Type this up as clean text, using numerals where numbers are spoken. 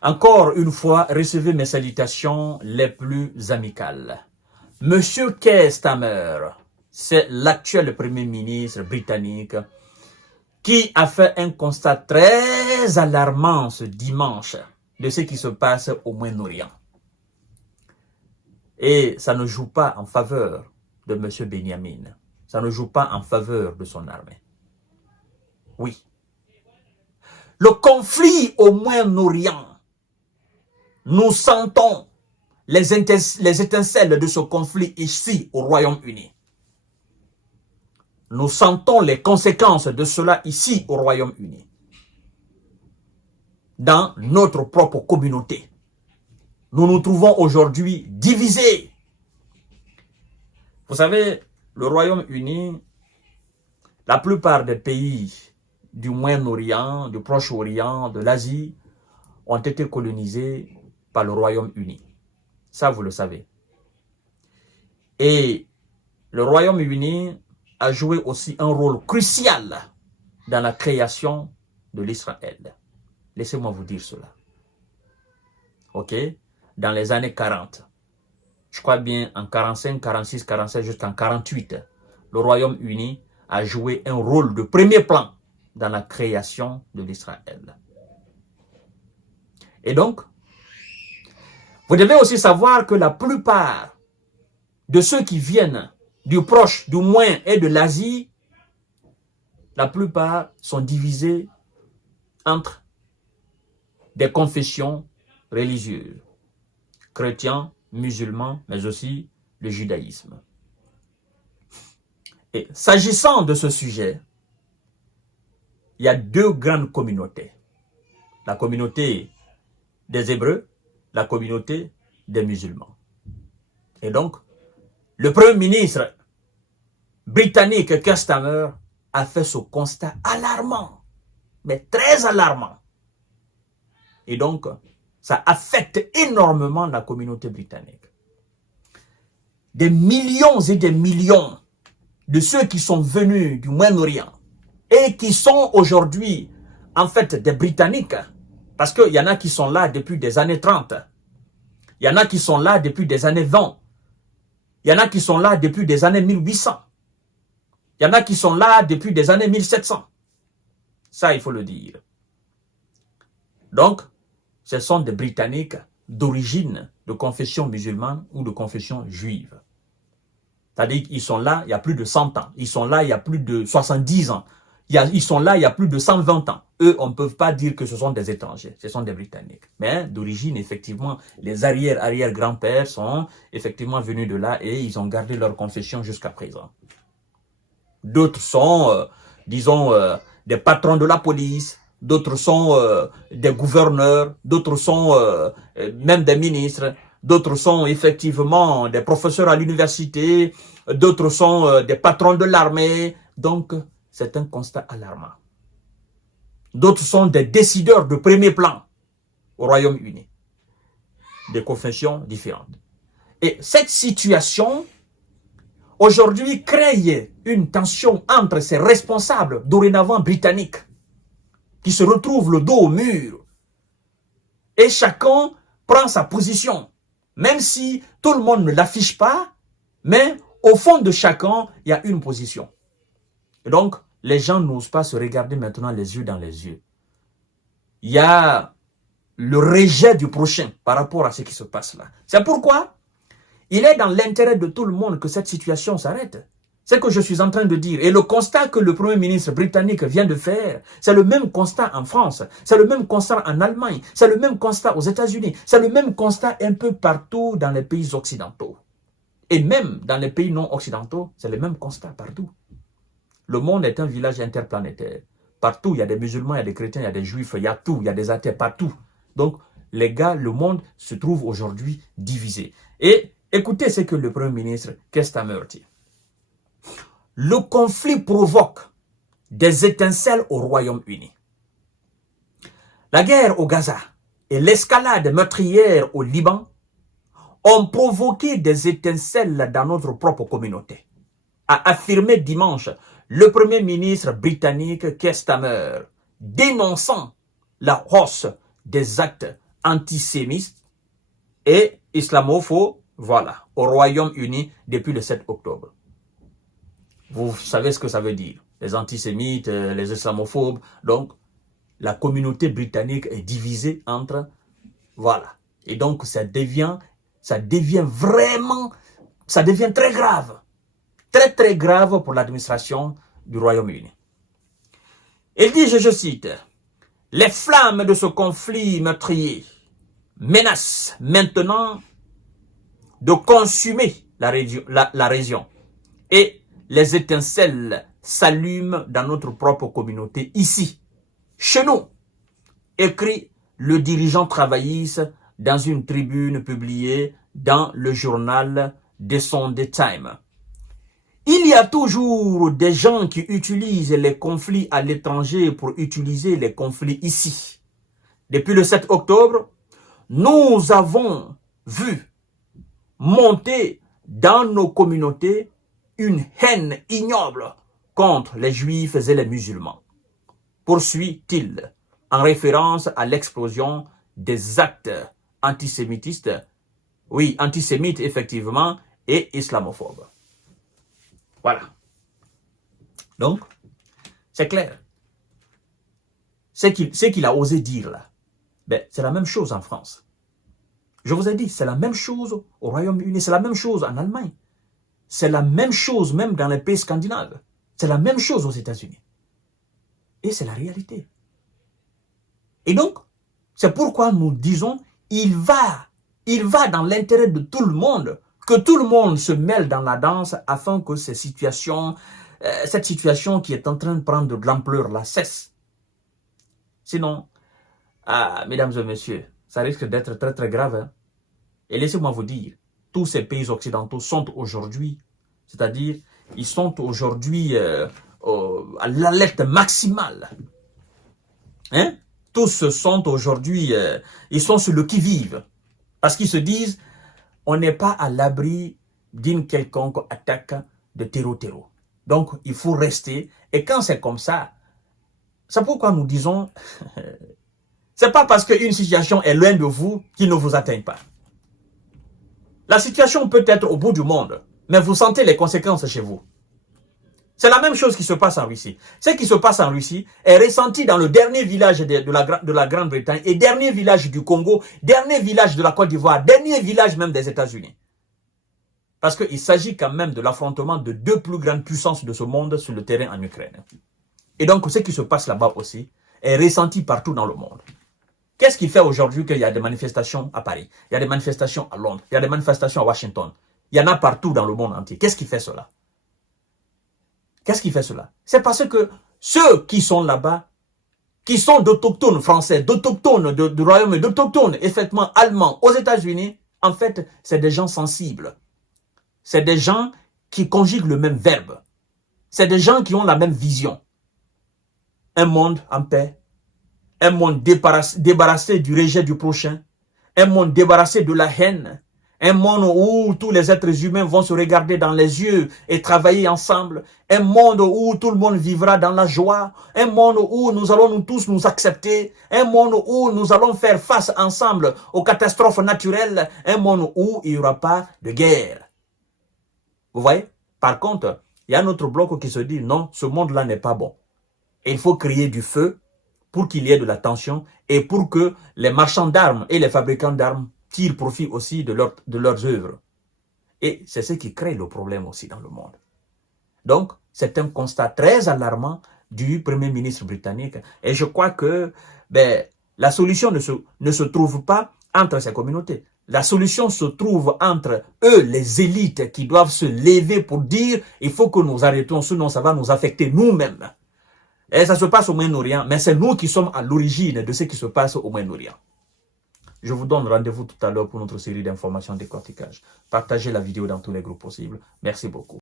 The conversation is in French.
Encore une fois, recevez mes salutations les plus amicales. Monsieur Keir Starmer, c'est l'actuel Premier ministre britannique qui a fait un constat très alarmant ce dimanche de ce qui se passe au Moyen-Orient. Et ça ne joue pas en faveur de M. Benjamin. Ça ne joue pas en faveur de son armée. Oui. Le conflit au Moyen-Orient, nous sentons les étincelles de ce conflit ici au Royaume-Uni. Nous sentons les conséquences de cela ici au Royaume-Uni. Dans notre propre communauté. Nous nous trouvons aujourd'hui divisés. Vous savez, le Royaume-Uni, la plupart des pays du Moyen-Orient, du Proche-Orient, de l'Asie, ont été colonisés par le Royaume-Uni. Ça, vous le savez. Et le Royaume-Uni a joué aussi un rôle crucial dans la création de l'Israël. Laissez-moi vous dire cela. Ok? Dans les années 40, je crois bien en 45, 46, 47 jusqu'en 48, le Royaume-Uni a joué un rôle de premier plan dans la création de l'Israël. Et donc, vous devez aussi savoir que la plupart de ceux qui viennent du Proche, du Moyen et de l'Asie, la plupart sont divisés entre des confessions religieuses, chrétiens, musulmans, mais aussi le judaïsme. Et s'agissant de ce sujet, il y a deux grandes communautés. La communauté des Hébreux, la communauté des musulmans. Et donc, le Premier ministre britannique Keir Starmer a fait ce constat alarmant, mais très alarmant. Et donc, ça affecte énormément la communauté britannique. Des millions et des millions de ceux qui sont venus du Moyen-Orient et qui sont aujourd'hui, en fait, des Britanniques, parce qu'il y en a qui sont là depuis des années 30, il y en a qui sont là depuis des années 20, il y en a qui sont là depuis des années 1800, il y en a qui sont là depuis des années 1700. Ça, il faut le dire. Donc, ce sont des Britanniques d'origine de confession musulmane ou de confession juive. C'est-à-dire qu'ils sont là il y a plus de 100 ans. Ils sont là il y a plus de 70 ans. Ils sont là il y a plus de 120 ans. Eux, on ne peut pas dire que ce sont des étrangers. Ce sont des Britanniques. Mais d'origine, effectivement, les arrière-grands-pères sont effectivement venus de là et ils ont gardé leur confession jusqu'à présent. D'autres sont, disons, des patrons de la police. D'autres sont des gouverneurs. D'autres sont même des ministres. D'autres sont effectivement des professeurs à l'université, d'autres sont des patrons de l'armée. Donc, c'est un constat alarmant. D'autres sont des décideurs de premier plan au Royaume-Uni, des confessions différentes. Et cette situation, aujourd'hui, crée une tension entre ces responsables dorénavant britanniques qui se retrouvent le dos au mur et chacun prend sa position. Même si tout le monde ne l'affiche pas, mais au fond de chacun, il y a une position. Et donc, les gens n'osent pas se regarder maintenant les yeux dans les yeux. Il y a le rejet du prochain par rapport à ce qui se passe là. C'est pourquoi il est dans l'intérêt de tout le monde que cette situation s'arrête. C'est ce que je suis en train de dire. Et le constat que le Premier ministre britannique vient de faire, c'est le même constat en France, c'est le même constat en Allemagne, c'est le même constat aux États-Unis, c'est le même constat un peu partout dans les pays occidentaux. Et même dans les pays non occidentaux, c'est le même constat partout. Le monde est un village interplanétaire. Partout, il y a des musulmans, il y a des chrétiens, il y a des juifs, il y a tout, il y a des athées partout. Donc, les gars, le monde se trouve aujourd'hui divisé. Et écoutez ce que le Premier ministre Keir Starmer dit. Le conflit provoque des étincelles au Royaume-Uni. La guerre au Gaza et l'escalade meurtrière au Liban ont provoqué des étincelles dans notre propre communauté, a affirmé dimanche le Premier ministre britannique Keir Starmer, dénonçant la hausse des actes antisémites et islamophobes, voilà, au Royaume-Uni depuis le 7 octobre. Vous savez ce que ça veut dire. Les antisémites, les islamophobes. Donc, la communauté britannique est divisée entre... Voilà. Et donc, ça devient vraiment... Ça devient très grave. Très, très grave pour l'administration du Royaume-Uni. Il dit, je cite, « Les flammes de ce conflit meurtrier menacent maintenant de consumer la région et les étincelles s'allument dans notre propre communauté ici, chez nous », écrit le dirigeant travailliste dans une tribune publiée dans le journal The Sunday Times. Il y a toujours des gens qui utilisent les conflits à l'étranger pour utiliser les conflits ici. Depuis le 7 octobre, nous avons vu monter dans nos communautés une haine ignoble contre les juifs et les musulmans. Poursuit-il, en référence à l'explosion des actes antisémitistes, oui, antisémites effectivement, et islamophobes. Voilà. Donc, c'est clair. Ce qu'il a osé dire là, ben, c'est la même chose en France. Je vous ai dit, c'est la même chose au Royaume-Uni, c'est la même chose en Allemagne. C'est la même chose même dans les pays scandinaves. C'est la même chose aux États-Unis. Et c'est la réalité. Et donc, c'est pourquoi nous disons, il va dans l'intérêt de tout le monde, que tout le monde se mêle dans la danse afin que cette situation qui est en train de prendre de l'ampleur là cesse. Sinon, mesdames et messieurs, ça risque d'être très très grave. Hein? Et laissez-moi vous dire, tous ces pays occidentaux sont aujourd'hui, c'est-à-dire, ils sont aujourd'hui à l'alerte maximale. Hein? Tous sont aujourd'hui, ils sont sur le qui-vive. Parce qu'ils se disent, on n'est pas à l'abri d'une quelconque attaque de terreau. Donc, il faut rester. Et quand c'est comme ça, c'est pourquoi nous disons, c'est pas parce qu'une situation est loin de vous qu'il ne vous atteint pas. La situation peut être au bout du monde, mais vous sentez les conséquences chez vous. C'est la même chose qui se passe en Russie. Ce qui se passe en Russie est ressenti dans le dernier village de la Grande-Bretagne et dernier village du Congo, dernier village de la Côte d'Ivoire, dernier village même des États-Unis. Parce qu'il s'agit quand même de l'affrontement de deux plus grandes puissances de ce monde sur le terrain en Ukraine. Et donc ce qui se passe là-bas aussi est ressenti partout dans le monde. Qu'est-ce qui fait aujourd'hui qu'il y a des manifestations à Paris, il y a des manifestations à Londres, il y a des manifestations à Washington, il y en a partout dans le monde entier. Qu'est-ce qui fait cela? Qu'est-ce qui fait cela? C'est parce que ceux qui sont là-bas, qui sont d'autochtones français, d'autochtones du Royaume, d'autochtones effectivement allemands aux États-Unis, en fait, c'est des gens sensibles. C'est des gens qui conjuguent le même verbe. C'est des gens qui ont la même vision. Un monde en paix, un monde débarrassé du rejet du prochain, un monde débarrassé de la haine, un monde où tous les êtres humains vont se regarder dans les yeux et travailler ensemble, un monde où tout le monde vivra dans la joie, un monde où nous allons tous nous accepter, un monde où nous allons faire face ensemble aux catastrophes naturelles, un monde où il n'y aura pas de guerre. Vous voyez? Par contre, il y a un autre bloc qui se dit non, ce monde-là n'est pas bon. Et il faut créer du feu pour qu'il y ait de la tension et pour que les marchands d'armes et les fabricants d'armes tirent profit aussi de leurs œuvres. Et c'est ce qui crée le problème aussi dans le monde. Donc, c'est un constat très alarmant du Premier ministre britannique. Et je crois que la solution ne se trouve pas entre ces communautés. La solution se trouve entre eux, les élites, qui doivent se lever pour dire il faut que nous arrêtons, sinon ça va nous affecter nous-mêmes. Et ça se passe au Moyen-Orient, mais c'est nous qui sommes à l'origine de ce qui se passe au Moyen-Orient. Je vous donne rendez-vous tout à l'heure pour notre série d'informations décortiquage. Partagez la vidéo dans tous les groupes possibles. Merci beaucoup.